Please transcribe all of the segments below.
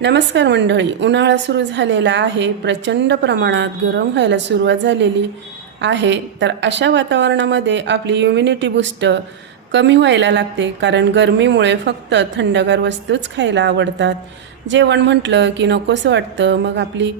नमस्कार मंडळी, उन्हाळा सुरू झालेला आहे. प्रचंड प्रमाणात गरम व्हायला सुरुवात झालेली आहे. तर अशा वातावरणामध्ये आपली इम्युनिटी बूस्ट कमी व्हायला लागते, कारण गरमीमुळे फक्त थंडगार वस्तूच खायला आवडतात. जेवण म्हटलं की नकोसं वाटतं. मग आपली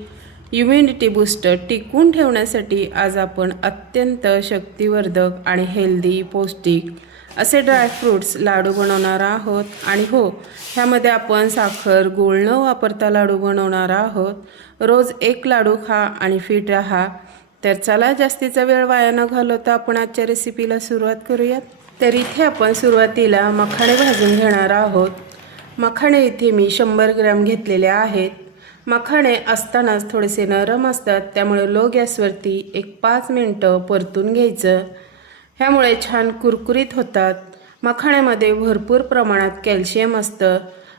इम्युनिटी बूस्ट टिकवून ठेवण्यासाठी आज आपण अत्यंत शक्तिवर्धक आणि हेल्दी, पौष्टिक असे ड्रायफ्रूट्स लाडू बनवणार आहोत. आणि हो, ह्यामध्ये आपण साखर, गूळ न वापरता लाडू बनवणार आहोत. रोज एक लाडू खा आणि फिट राहा. तर चला, जास्तीचा वेळ वाया न घालवता आपण आजच्या रेसिपीला सुरुवात करूयात. तर इथे आपण सुरुवातीला मखाणे भाजून घेणार आहोत. मखाणे इथे मी 100 ग्रॅम घेतलेले आहेत. मखाणे असतानाच थोडेसे नरम असतात, त्यामुळे लो गॅसवरती एक 5 मिनटं परतून घ्यायचं. ह्यामुळे छान कुरकुरीत होतात. मखाण्यामध्ये भरपूर प्रमाणात कॅल्शियम असतं.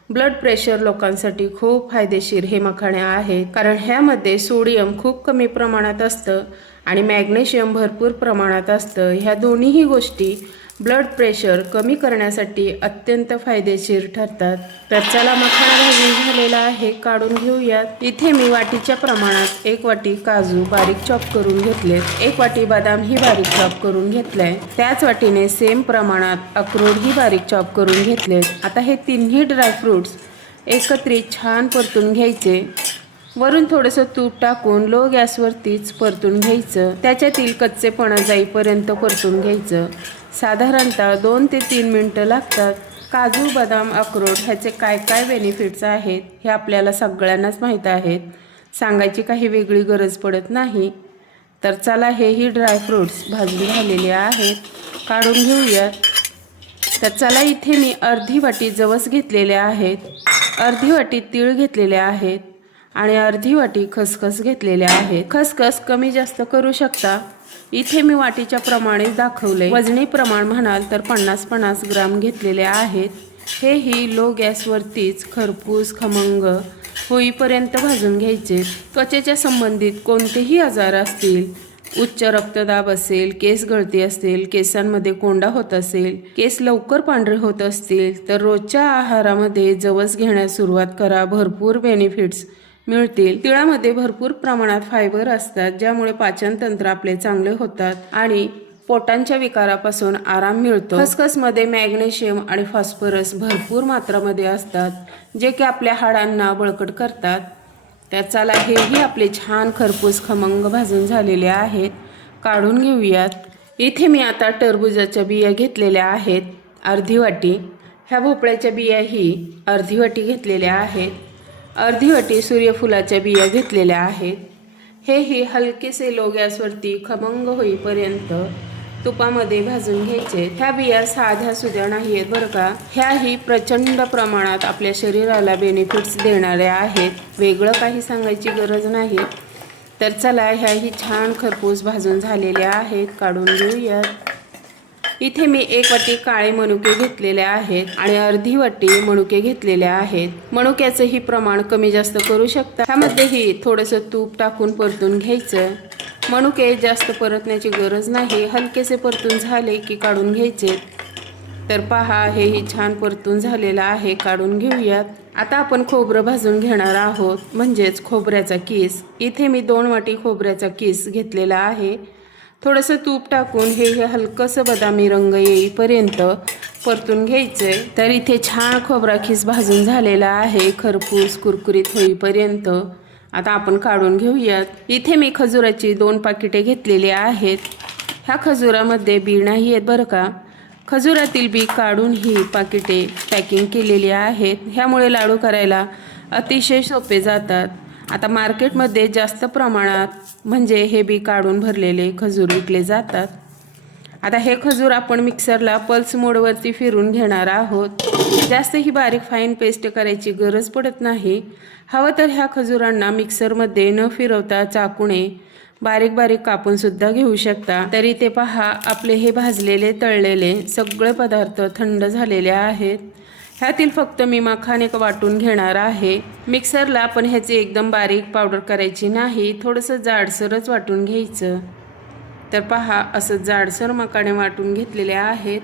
ब्लड प्रेशर लोकांसाठी खूप फायदेशीर हे मखाणे आहेत, कारण ह्यामध्ये सोडियम खूप कमी प्रमाणात असतं आणि मॅग्नेशियम भरपूर प्रमाणात असतं. ह्या दोन्हीही गोष्टी ब्लड प्रेशर कमी करण्यासाठी अत्यंत फायदेशीर ठरतात. तर चला, मखाणा भाजून झालेला आहे, काढून घेऊयात. इथे मी वाटीच्या प्रमाणात 1 वाटी काजू बारीक चॉप करून घेतलेत, 1 वाटी बदामही बारीक चॉप करून घेतलाय. त्याच वाटीने सेम प्रमाणात अक्रोडही बारीक चॉप करून घेतलेत. आता हे तिन्ही ड्रायफ्रूट्स एकत्रित छान परतून घ्यायचे. वरून थोडंसं तूप टाकून लो गॅसवरतीच परतून घ्यायचं. त्याच्यातील कच्चेपणा जाईपर्यंत परतून घ्यायचं. साधारणतः 2 ते 3 मिनटं लागतात. काजू, बदाम, अक्रोड ह्याचे काय काय बेनिफिट्स आहेत हे आपल्याला सगळ्यांनाच माहीत आहेत. सांगायची काही वेगळी गरज पडत नाही. तर चला, हेही ड्रायफ्रूट्स भाजून झालेले आहेत, काढून घेऊयात. तर चला, इथे मी अर्धी वाटी जवस घेतलेले आहेत, अर्धी वाटी तीळ घेतलेले आहेत आणि अर्धी वाटी खसखस घेतलेल्या आहेत. खसखस कमी जास्त करू शकता. इथे मी वाटीच्या प्रमाणे दाखवले. वजनी प्रमाण म्हणाल तर 50-50 ग्राम घेतलेले आहेत. हेही लो गॅसवरतीच खरपूस खमंग होईपर्यंत भाजून घ्यायचे. त्वचेच्या संबंधित कोणतेही आजार असतील, उच्च रक्तदाब असेल, केस गळती असेल, केसांमध्ये कोंडा होत असेल, केस लवकर पांढरे होत असतील, तर रोजच्या आहारामध्ये जवस घेण्यास सुरुवात करा. भरपूर बेनिफिट्स मिळतील. तिळामध्ये भरपूर प्रमाणात फायबर असतात, ज्यामुळे पाचनतंत्र आपले चांगले होतात आणि पोटांच्या विकारापासून आराम मिळतो. खसखसमध्ये मॅग्नेशियम आणि फॉस्फरस भरपूर मात्रामध्ये असतात, जे की आपल्या हाडांना बळकट करतात. तर चला, हेही आपले छान खरपूस खमंग भाजून झालेले आहेत, काढून घेऊयात. इथे मी आता टरबूजाच्या बिया घेतलेल्या आहेत, अर्धी वाटी. ह्या भोपळ्याच्या बियाही अर्धी वाटी घेतलेल्या आहेत. अर्धी वाटी सूर्यफुलाच्या बिया घेतलेल्या आहेत. हेही हलकेसे लो गॅसवरती खमंग होईपर्यंत तुपामध्ये भाजून घ्यायचे. ह्या बिया साध्या सुध्या नाही आहेत बरं का. ह्याही प्रचंड प्रमाणात आपल्या शरीराला बेनिफिट्स देणाऱ्या आहेत. वेगळं काही सांगायची गरज नाही. तर चला, ह्याही छान खरपूस भाजून झालेल्या आहेत, काढून घेऊयात. इथे मी 1 वाटी काळे मनुके घेतलेले आहेत आणि अर्धी वाटी मनुके घेतलेले आहेत. मनुक्याचंही प्रमाण कमी जास्त करू शकता. ह्यामध्येही थोडंसं तूप टाकून परतून घ्यायचं. मनुके जास्त परतण्याची गरज नाही, हलकेसे परतून झाले की काढून घ्यायचे. तर पहा, हेही छान परतून झालेलं आहे, काढून घेऊयात. आता आपण खोबरं भाजून घेणार आहोत, म्हणजेच खोबऱ्याचा किस. इथे मी 2 वाटी खोबऱ्याचा किस घेतलेला आहे. थोडंसं तूप टाकून हे हलकंसं बदामी रंग येईपर्यंत परतून घ्यायचे. तर इथे छान खोबरा खीस भाजून झालेला आहे, खरपूस कुरकुरीत होईपर्यंत. आता आपण काढून घेऊयात. इथे मी खजुराची 2 पाकिटे घेतलेली आहेत. ह्या खजुरामध्ये बी नाही आहेत बरं का. खजुरातील बी काढून ही पाकिटे पॅकिंग केलेली आहेत. ह्यामुळे लाडू करायला अतिशय सोपे जातात. आता मार्केटमध्ये जास्त प्रमाणात म्हणजे हे बी काढून भरलेले खजूर विकले जातात. आता हे खजूर आपण मिक्सरला पल्स मोडवरती फिरून घेणार आहोत. जास्त ही बारीक फाईन पेस्ट करायची गरज पडत नाही. हवं तर ह्या खजुरांना मिक्सरमध्ये न फिरवता चाकूने बारीक बारीक कापून सुद्धा घेऊ शकता. तरी ते पहा, आपले हे भाजलेले तळलेले सगळे पदार्थ थंड झालेले आहेत. ह्यातील फक्त मी मखाणे वाटून घेणार आहे. मिक्सरला आपण ह्याची एकदम बारीक पावडर करायची नाही, थोडंसं जाडसरच वाटून घ्यायचं. तर पहा, असं जाडसर मखाणे वाटून घेतलेले आहेत.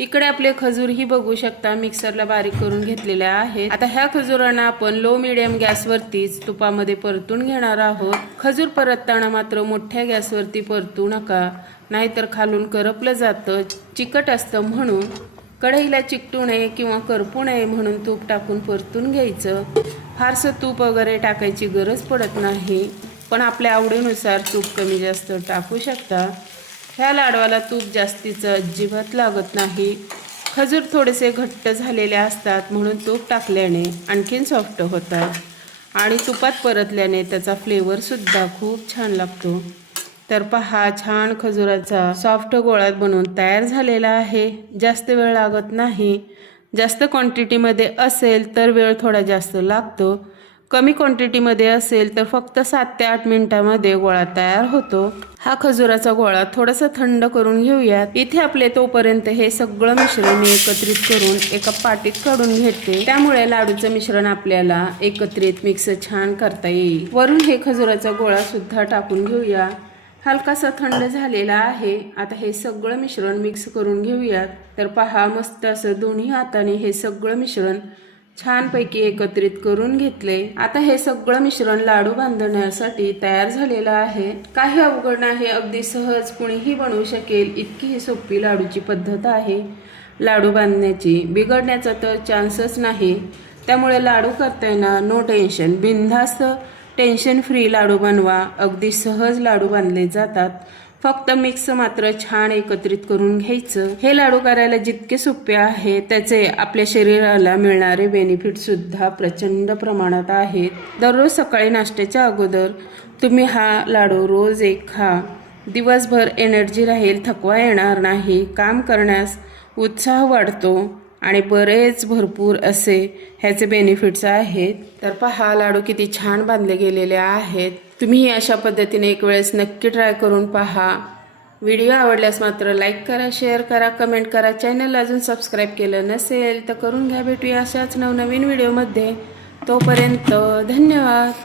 इकडे आपले खजूर ही बघू शकता मिक्सरला बारीक करून घेतलेले आहेत। आता ह्या खजुरांना आपण लो मीडियम गॅसवरतीच तुपामध्ये परतून घेणार आहोत। खजूर परतताना मात्र मोठ्या गॅसवरती परतू नका, नाहीतर खालून करपलं जातं, चिकट असतं, म्हणून कढईला चिकटू नये किंवा करपू नये म्हणून तूप टाकून परतून घ्यायचं। फारसं तूप वगैरे टाकायची गरज पडत नाही, पण आपल्या आवडीनुसार तूप कमी जास्त टाकू शकता। ह्या लाडवाला तूप जास्तीचं अजिबात लागत नाही। खजूर थोडेसे घट्ट झालेले असतात, म्हणून तूप टाकल्याने आणखीन सॉफ्ट होतात आणि तुपात परतल्याने त्याचा फ्लेवरसुद्धा खूप छान लागतो। तर पहा, छान खजुराचा सॉफ्ट गोळा बनवून तयार झालेला आहे। जास्त वेळ लागत नाही। जास्त क्वांटिटीमध्ये असेल तर वेळ थोडा जास्त लागतो, कमी क्वांटिटीमध्ये असेल तर फक्त 7 ते 8 मिनिटांमध्ये गोळा तयार होतो। हा खजुराचा गोळा थोडासा थंड करून घेऊयात। इथे आपले तोपर्यंत हे सगळं मिश्रण मी एकत्रित करून एका पाटीत काढून घेते, त्यामुळे लाडूचं मिश्रण आपल्याला एकत्रित मिक्स छान करता येईल। वरून हे खजुराचा गोळा सुद्धा टाकून घेऊया। हलकासा थंड झालेला आहे। आता हे सगळं मिश्रण मिक्स करून घेऊयात। तर पहा, मस्त असं दोन्ही हाताने हे सगळं मिश्रण छानपैकी एकत्रित करून घेतले। आता हे सगळं मिश्रण लाडू बांधण्यासाठी तयार झालेलं आहे। काही अवघड नाही, अगदी सहज कुणीही बनवू शकेल, इतकी ही सोपी लाडूची पद्धत आहे लाडू बांधण्याची। बिघडण्याचा तर चान्सच नाही, त्यामुळे लाडू करताना नो टेन्शन, बिनधास्त टेन्शन फ्री लाडू बनवा। अगदी सहज लाडू बांधले जातात, फक्त मिक्स मात्र छान एकत्रित करून घ्यायचं। हे लाडू करायला जितके सोपे आहे त्याचे आपल्या शरीराला मिळणारे बेनिफिट सुद्धा प्रचंड प्रमाणात आहेत। दररोज सकाळी नाश्त्याच्या अगोदर तुम्ही हा लाडू रोज एक खा। दिवसभर एनर्जी राहील, थकवा येणार नाही, काम करण्यास उत्साह वाढतो आणि बरेच भरपूर असे ह्याचे बेनिफिट्स आहेत। तर पहा, लाडू किती छान बांधले गेलेले आहेत। तुम्ही अशा पद्धतीने एक वेळेस नक्की ट्राय करून पहा। व्हिडिओ आवडल्यास मात्र लाईक करा, शेअर करा, कमेंट करा। चॅनल अजून सबस्क्राईब केलं नसेल तर करून घ्या। भेटूया अशाच नवनवीन व्हिडिओमध्ये। तोपर्यंत धन्यवाद।